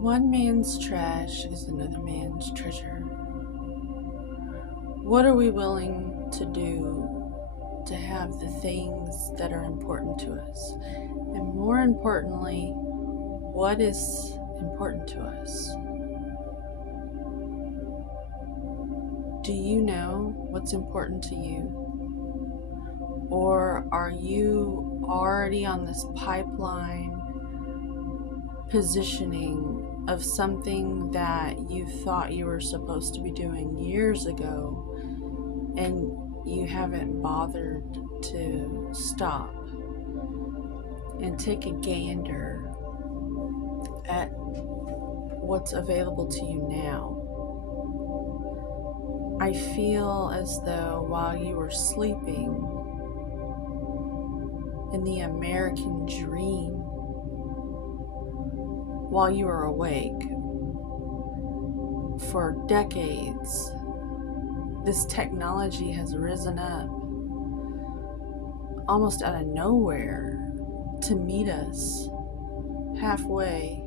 One man's trash is another man's treasure. What are we willing to do to have the things that are important to us? And more importantly, what is important to us? Do you know what's important to you? Or are you already on this pipeline positioning of something that you thought you were supposed to be doing years ago and you haven't bothered to stop and take a gander at what's available to you now? I feel as though while you were sleeping in the American dream, while you were awake for decades, this technology has risen up almost out of nowhere to meet us halfway,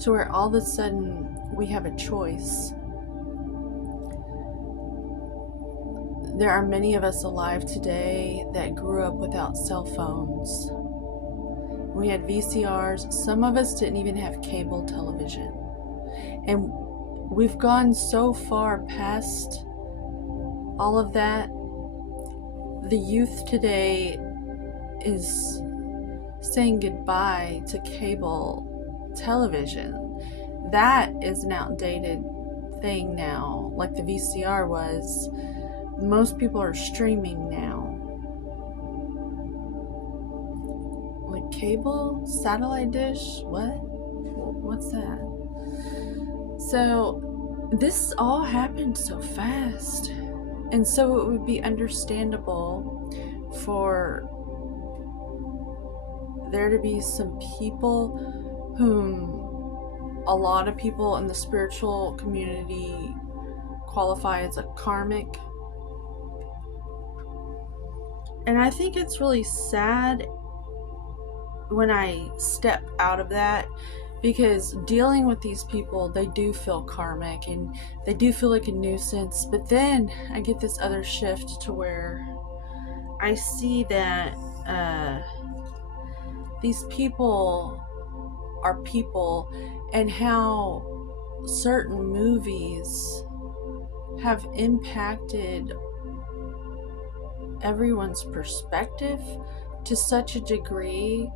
to where all of a sudden we have a choice. There are many of us alive today that grew up without cell phones. We had VCRs. Some of us didn't even have cable television. And we've gone so far past all of that. The youth today is saying goodbye to cable television. That is an outdated thing now, like the VCR was. Most people are streaming now. Like cable? Satellite dish? What? What's that? So this all happened so fast. And so it would be understandable for there to be some people whom a lot of people in the spiritual community qualify as a karmic. And I think it's really sad when I step out of that, because dealing with these people, they do feel karmic and they do feel like a nuisance. But then I get this other shift to where I see that these people are people, and how certain movies have impacted everyone's perspective to such a degree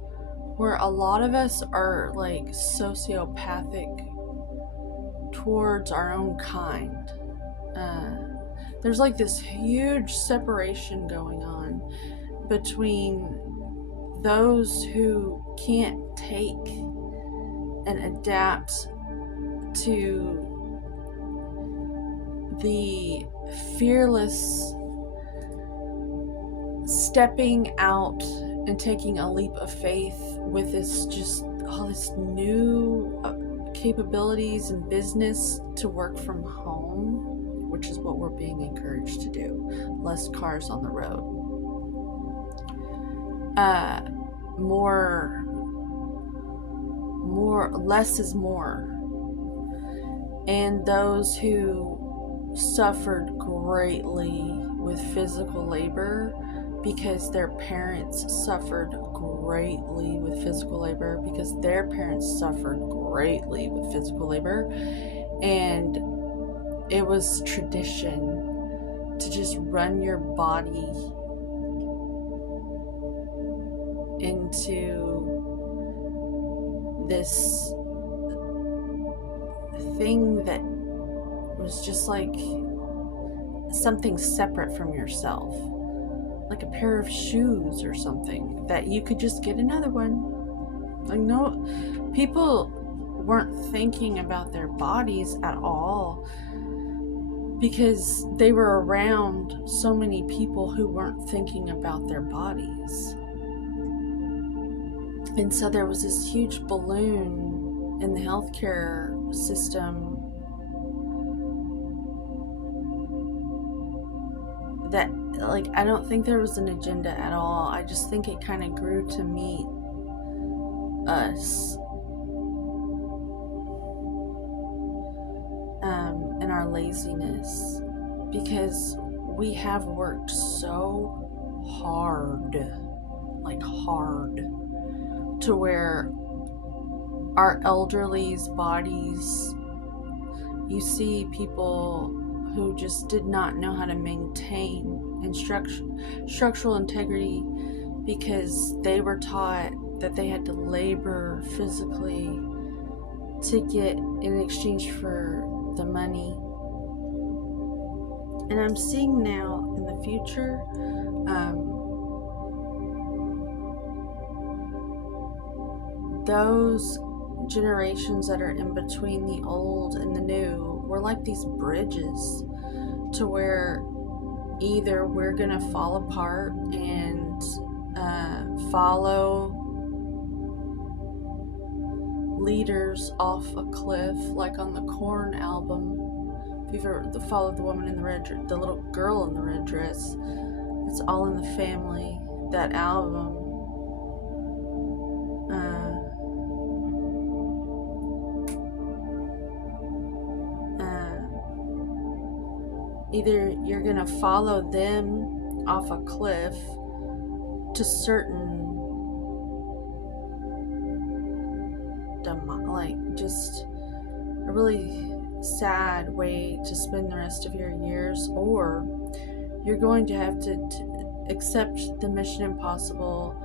where a lot of us are like sociopathic towards our own kind. There's like this huge separation going on between those who can't take and adapt to the fearless stepping out and taking a leap of faith with this just all this new capabilities in business to work from home, which is what we're being encouraged to do. Less cars on the road. Less is more. And those who suffered greatly with physical labor because their parents suffered greatly with physical labor, because their parents suffered greatly with physical labor, and it was tradition to just run your body into this thing that was just like something separate from yourself, like a pair of shoes or something that you could just get another one. Like, no, people weren't thinking about their bodies at all because they were around so many people who weren't thinking about their bodies. And so there was this huge balloon in the healthcare system that, like, I don't think there was an agenda at all. I just think it kind of grew to meet us. laziness, because we have worked so hard, like hard, to where our elderly's bodies, you see people who just did not know how to maintain structural integrity because they were taught that they had to labor physically to get in exchange for the money. And I'm seeing now in the future, those generations that are in between the old and the new, we're like these bridges to where either we're gonna fall apart and follow leaders off a cliff, like on the Korn album. If you've ever followed the woman in the red, the little girl in the red dress, it's All in the Family, that album. Either you're gonna follow them off a cliff to certain like just a really sad way to spend the rest of your years, or you're going to have to accept the mission impossible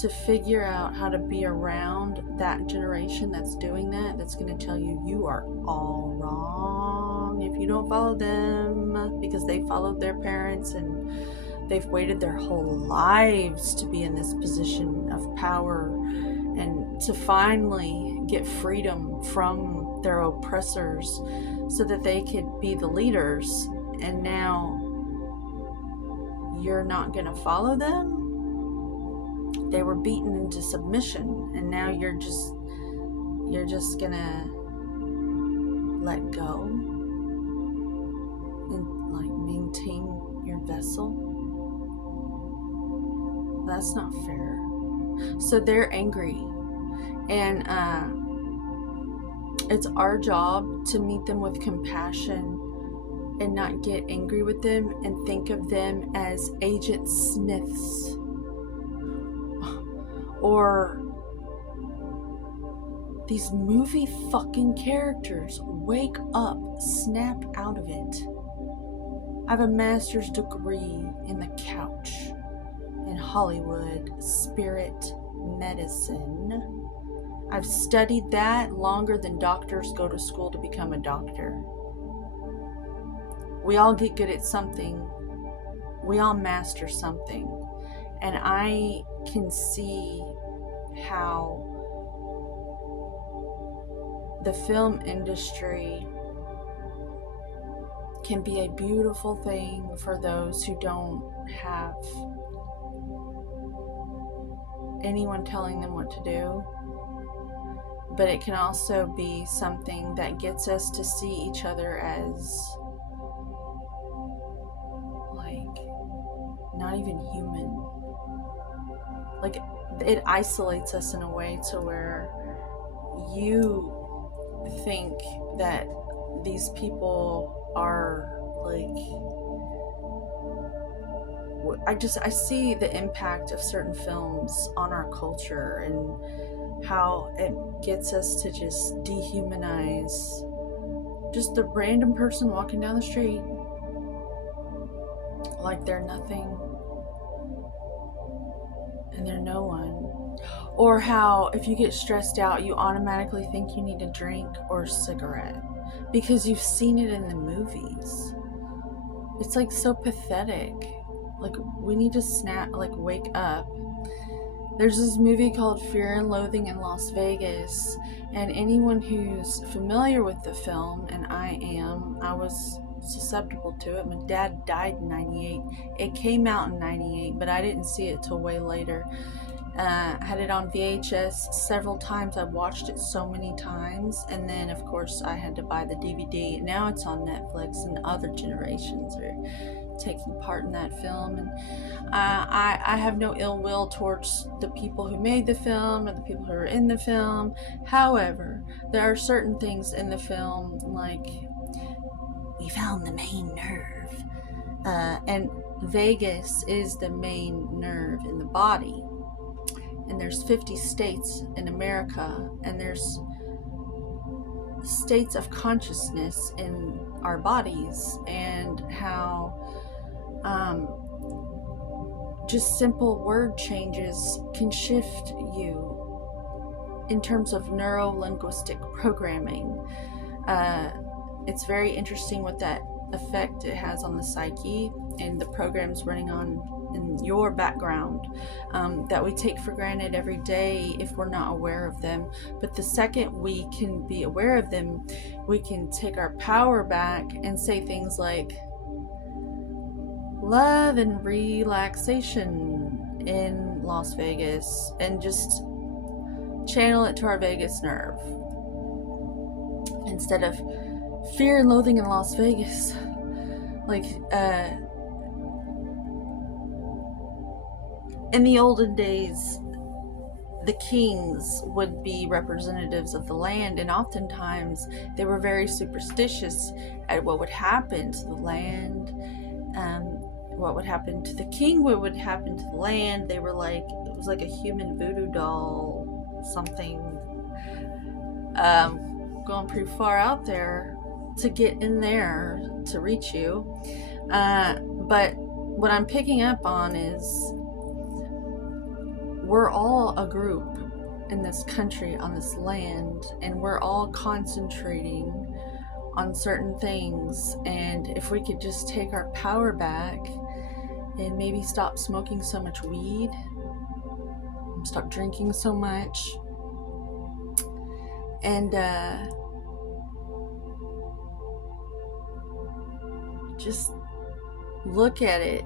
to figure out how to be around that generation that's doing that, that's going to tell you you are all wrong if you don't follow them, because they followed their parents and they've waited their whole lives to be in this position of power and to finally get freedom from their oppressors so that they could be the leaders. And now you're not going to follow them. They were beaten into submission, and now you're just gonna let go and like maintain your vessel. That's not fair. So they're angry, and it's our job to meet them with compassion and not get angry with them and think of them as Agent Smiths or these movie fucking characters. Wake up, snap out of it. I have a master's degree in the couch in Hollywood spirit medicine. I've studied that longer than doctors go to school to become a doctor. We all get good at something. We all master something. And I can see how the film industry can be a beautiful thing for those who don't have anyone telling them what to do. But it can also be something that gets us to see each other as like not even human. Like it isolates us in a way to where you think that these people are like, I see the impact of certain films on our culture and how it gets us to just dehumanize just the random person walking down the street like they're nothing and they're no one. Or how if you get stressed out, you automatically think you need a drink or a cigarette because you've seen it in the movies. It's like so pathetic. Like we need to wake up. There's this movie called Fear and Loathing in Las Vegas, and anyone who's familiar with the film, and I was susceptible to it. My dad died in 98. It came out in 98, but I didn't see it till way later. I had it on VHS several times. I watched it so many times, and then of course I had to buy the DVD. Now it's on Netflix, and other generations are taking part in that film. And I have no ill will towards the people who made the film or the people who are in the film. However, there are certain things in the film, like we found the main nerve. And vagus is the main nerve in the body. And there's 50 states in America, and there's states of consciousness in our bodies, and how just simple word changes can shift you in terms of neuro-linguistic programming. It's very interesting what that effect it has on the psyche and the programs running on in your background that we take for granted every day if we're not aware of them. But the second we can be aware of them, we can take our power back and say things like love and relaxation in Las Vegas, and just channel it to our vagus nerve instead of fear and loathing in Las Vegas. Like in the olden days, the kings would be representatives of the land, and oftentimes they were very superstitious at what would happen to the land, what would happen to the king, what would happen to the land. They were like, it was like a human voodoo doll, something, going pretty far out there to get in there to reach you. But what I'm picking up on is we're all a group in this country, on this land, and we're all concentrating on certain things. And if we could just take our power back and maybe stop smoking so much weed, stop drinking so much, and just look at it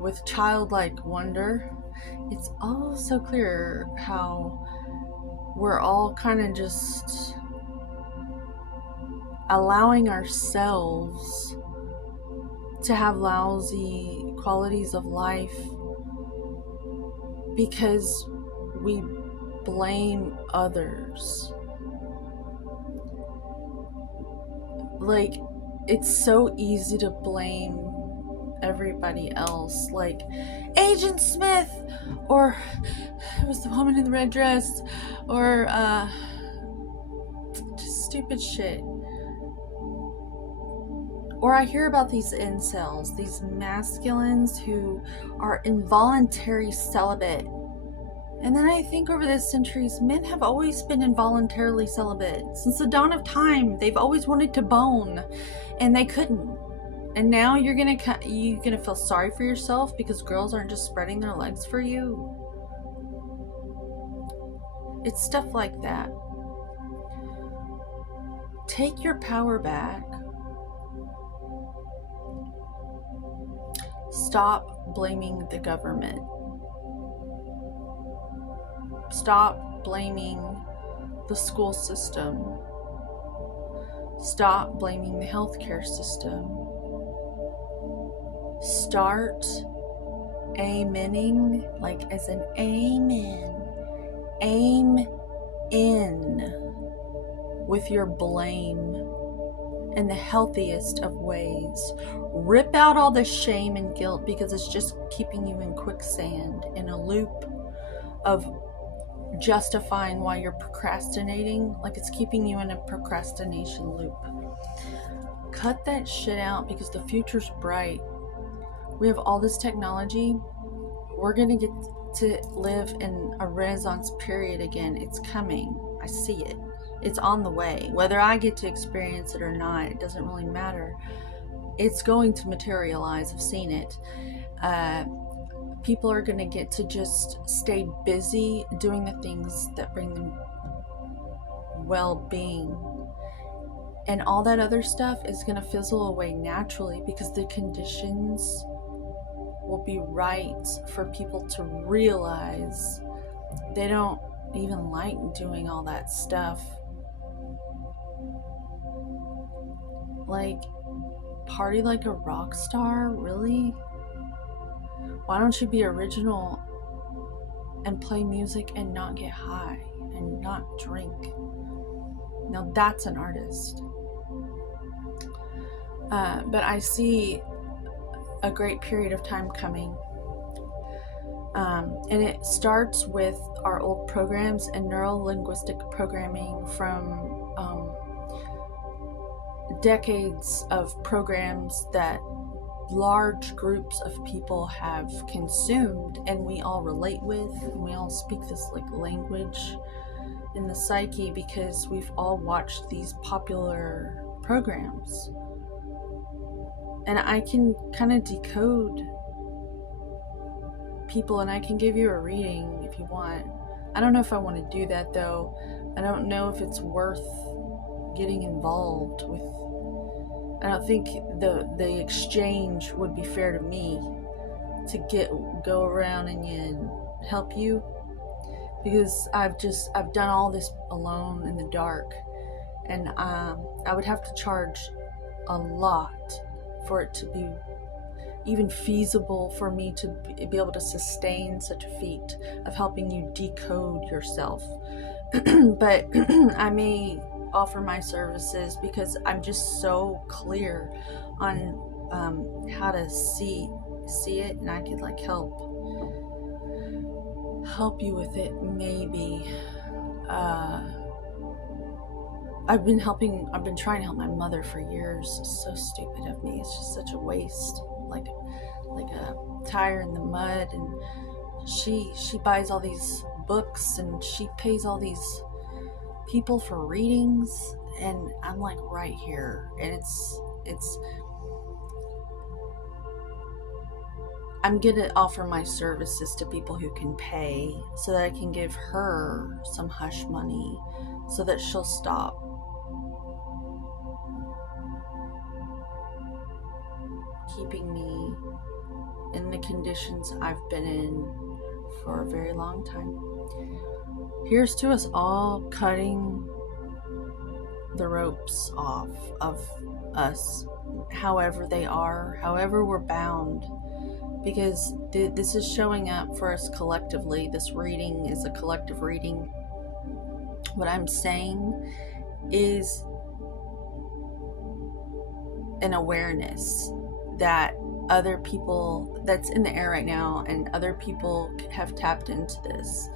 with childlike wonder, it's all so clear how we're all kind of just allowing ourselves to have lousy qualities of life because we blame others. Like, it's so easy to blame everybody else, like Agent Smith, or it was the woman in the red dress, or just stupid shit. Or I hear about these incels, these masculines who are involuntary celibate. And then I think over the centuries, men have always been involuntarily celibate. Since the dawn of time, they've always wanted to bone, and they couldn't. And now you're gonna feel sorry for yourself because girls aren't just spreading their legs for you. It's stuff like that. Take your power back. Stop blaming the government. Stop blaming the school system. Stop blaming the healthcare system. Start amening, like as an amen. Aim in with your blame in the healthiest of ways. Rip out all the shame and guilt because it's just keeping you in quicksand, in a loop of justifying why you're procrastinating. Like, it's keeping you in a procrastination loop. Cut that shit out because the future's bright. We have all this technology. We're going to get to live in a Renaissance period again. It's coming. I see it. It's on the way. Whether I get to experience it or not, it doesn't really matter. It's going to materialize. I've seen it. People are going to get to just stay busy doing the things that bring them well-being. And all that other stuff is going to fizzle away naturally because the conditions will be right for people to realize they don't even like doing all that stuff. Like, party like a rock star? Really? Why don't you be original and play music and not get high and not drink? Now that's an artist. But I see a great period of time coming. And it starts with our old programs and neuro-linguistic programming from decades of programs that large groups of people have consumed, and we all relate with, and we all speak this like language in the psyche because we've all watched these popular programs. And I can kind of decode people, and I can give you a reading if you want. I don't know if I want to do that though. I don't know if it's worth getting involved with. I don't think the exchange would be fair to me to go around and help you, because I've done all this alone in the dark, and I would have to charge a lot for it to be even feasible for me to be able to sustain such a feat of helping you decode yourself. But I may offer my services because I'm just so clear on how to see it, and I could like help you with it maybe. I've been trying to help my mother for years. So stupid of me. It's just such a waste, like a tire in the mud. And she buys all these books, and she pays all these people for readings, and I'm like right here, and it's I'm gonna offer my services to people who can pay, so that I can give her some hush money so that she'll stop keeping me in the conditions I've been in for a very long time. Here's to us all cutting the ropes off of us, however they are, however we're bound, because this is showing up for us collectively. This reading is a collective reading. What I'm saying is an awareness that other people, that's in the air right now, and other people have tapped into this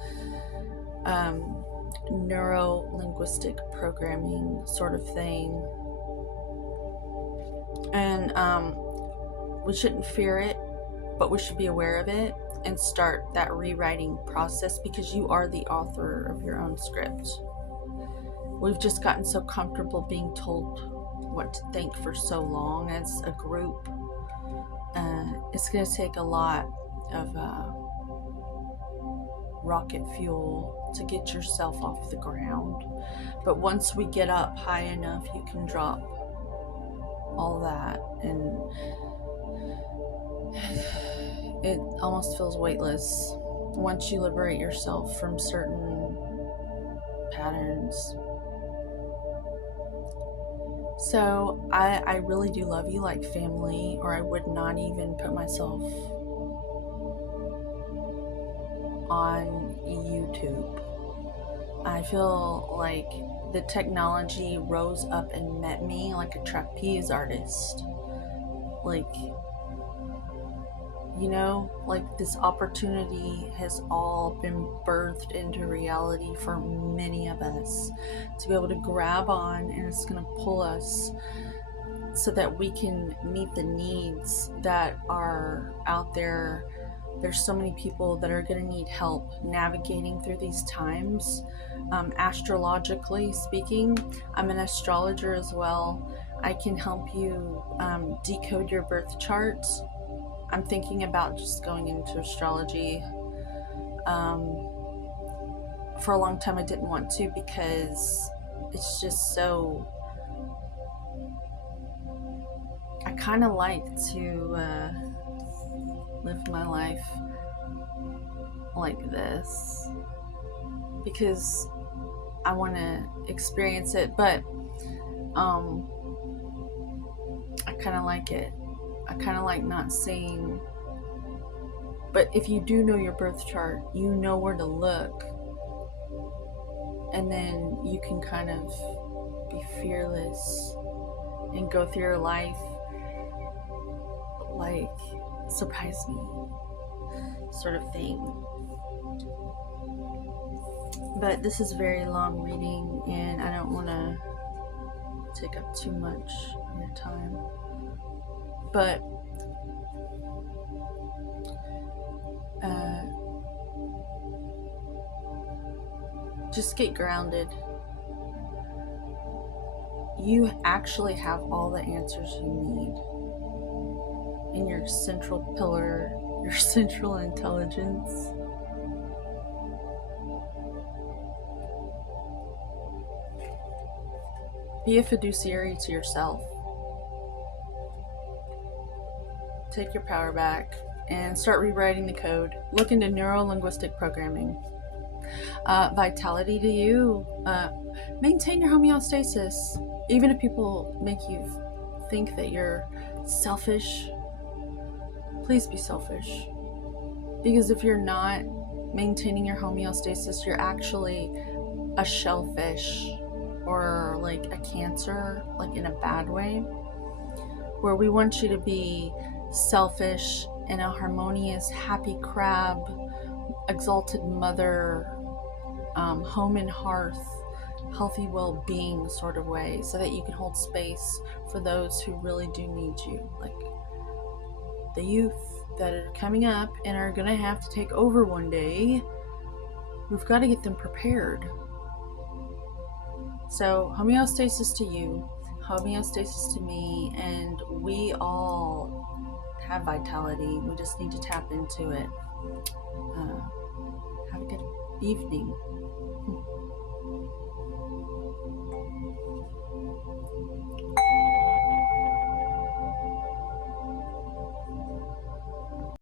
neuro-linguistic programming sort of thing, and we shouldn't fear it, but we should be aware of it and start that rewriting process, because you are the author of your own script. We've just gotten so comfortable being told what to think for so long as a group. It's going to take a lot of rocket fuel to get yourself off the ground. But once we get up high enough, you can drop all that, and it almost feels weightless once you liberate yourself from certain patterns. So I really do love you like family, or I would not even put myself on YouTube. I feel like the technology rose up and met me like a trapeze artist. Like, you know, like this opportunity has all been birthed into reality for many of us to be able to grab on, and it's going to pull us so that we can meet the needs that are out there. There's so many people that are going to need help navigating through these times. Astrologically speaking, I'm an astrologer as well. I can help you decode your birth chart. I'm thinking about just going into astrology. For a long time I didn't want to, because it's just so... I kind of like to live my life like this, because I want to experience it, but I kind of like it. I kind of like not seeing. But if you do know your birth chart, you know where to look, and then you can kind of be fearless and go through your life like, surprise me sort of thing. But this is very long reading, and I don't want to take up too much of your time. But just get grounded. You actually have all the answers you need in your central pillar, your central intelligence. Be a fiduciary to yourself. Take your power back and start rewriting the code. Look into neuro-linguistic programming. Vitality to you. Maintain your homeostasis. Even if people make you think that you're selfish, please be selfish. Because if you're not maintaining your homeostasis, you're actually a shellfish or like a cancer, like in a bad way, where we want you to be selfish in a harmonious, happy crab, exalted mother, home and hearth, healthy well-being sort of way, so that you can hold space for those who really do need you, like the youth that are coming up and are gonna have to take over one day. We've got to get them prepared. So homeostasis to you, homeostasis to me, and we all have vitality. We just need to tap into it. Have a good evening.